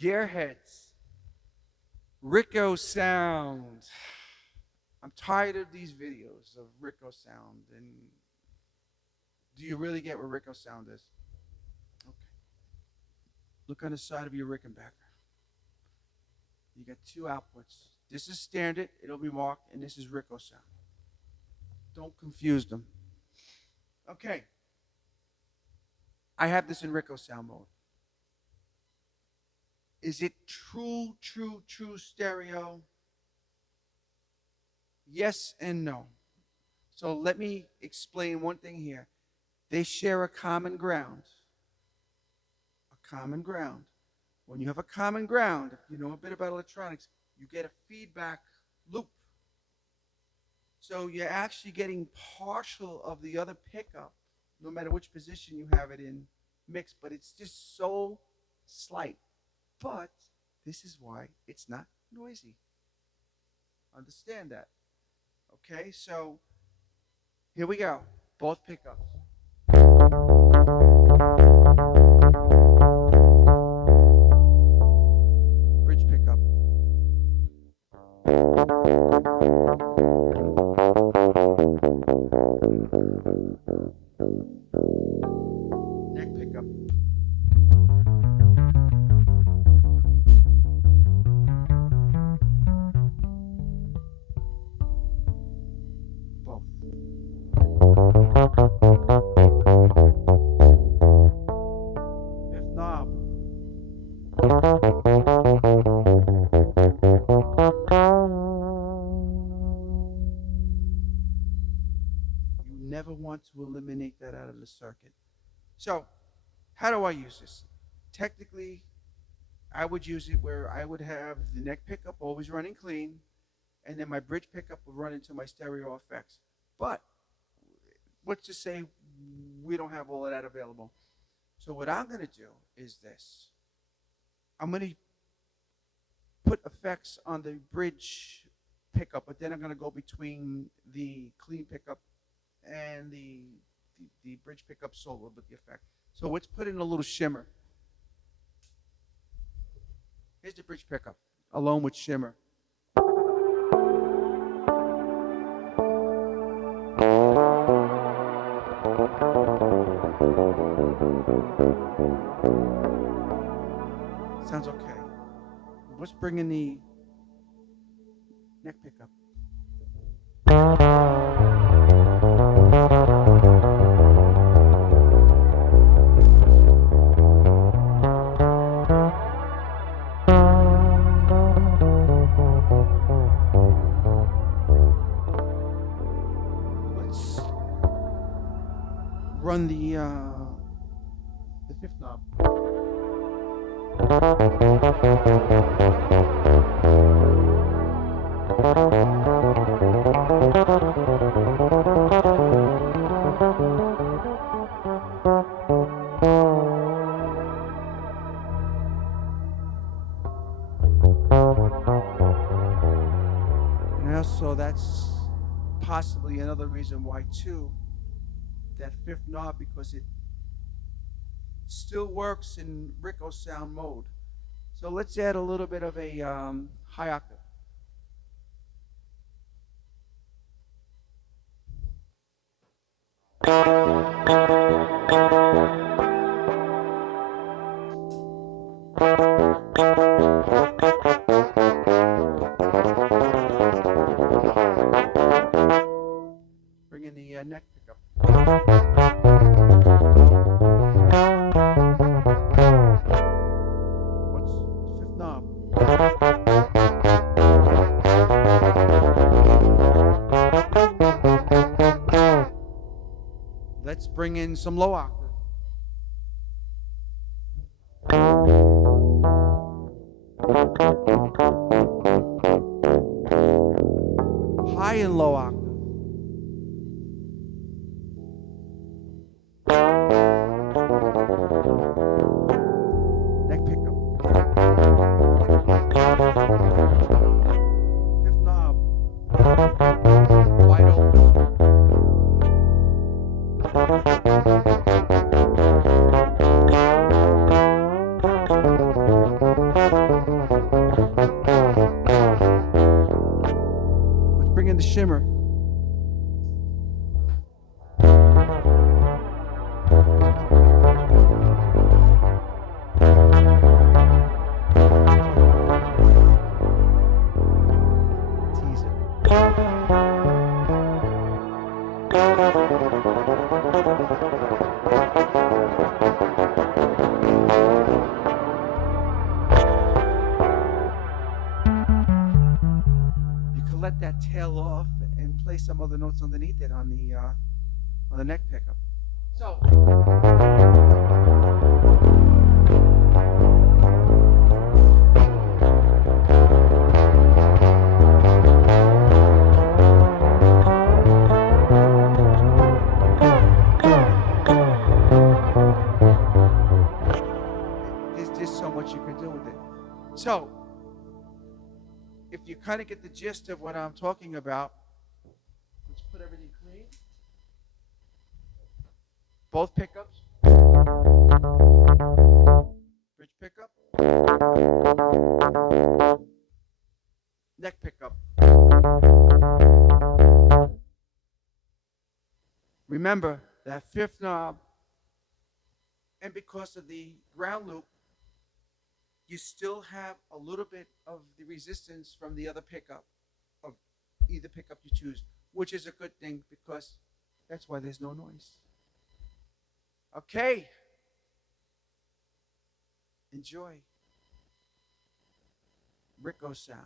Gearheads, Ric-O-Sound. I'm tired of these videos of Ric-O-Sound. And do you really get what Ric-O-Sound is? Okay. Look on the side of your Rickenbacker. You got two outputs. This is standard, it'll be marked, and this is Ric-O-Sound. Don't confuse them. Okay. I have this in Ric-O-Sound mode. Is it true stereo? Yes and no. So let me explain one thing here. They share a common ground. A common ground. When you have a common ground, if you know a bit about electronics, you get a feedback loop. So you're actually getting partial of the other pickup, no matter which position you have it in mix, but it's just so slight. But this is why it's not noisy. Understand that. Okay, so here we go. Both pickups. Bridge pickup. Neck pickup. Both. Fifth knob. You never want to eliminate that out of the circuit. So, how do I use this? Technically, I would use it where I would have the neck pickup always running clean, and then my bridge pickup would run into my stereo effects. But let's just say we don't have all of that available. So what I'm going to do is this. I'm going to put effects on the bridge pickup, but then I'm going to go between the clean pickup and the bridge pickup solo with the effect. So let's put in a little shimmer. Here's the bridge pickup, alone with shimmer. Sounds okay. Let's bring in the neck pickup. Let's run the fifth knob. And also that's possibly another reason why too, that fifth knob, because it still works in Ric-O-Sound mode. So let's add a little bit of a high octave. Bring in the neck pickup. What's the fifth knob? Let's bring in some low octave. High and low octave. Neck pickup. Fifth knob. Wide open. shimmer. You can let that tail off and play some other notes underneath it on the neck pickup. So. There's just so much you can do with it. So, if you kind of get the gist of what I'm talking about, let's put everything clean. Both pickups. Bridge pickup. Neck pickup. Remember that fifth knob, and because of the ground loop, you still have a little bit of the resistance from the other pickup, of either pickup you choose, which is a good thing because that's why there's no noise. Okay. Enjoy. Ric-O-Sound.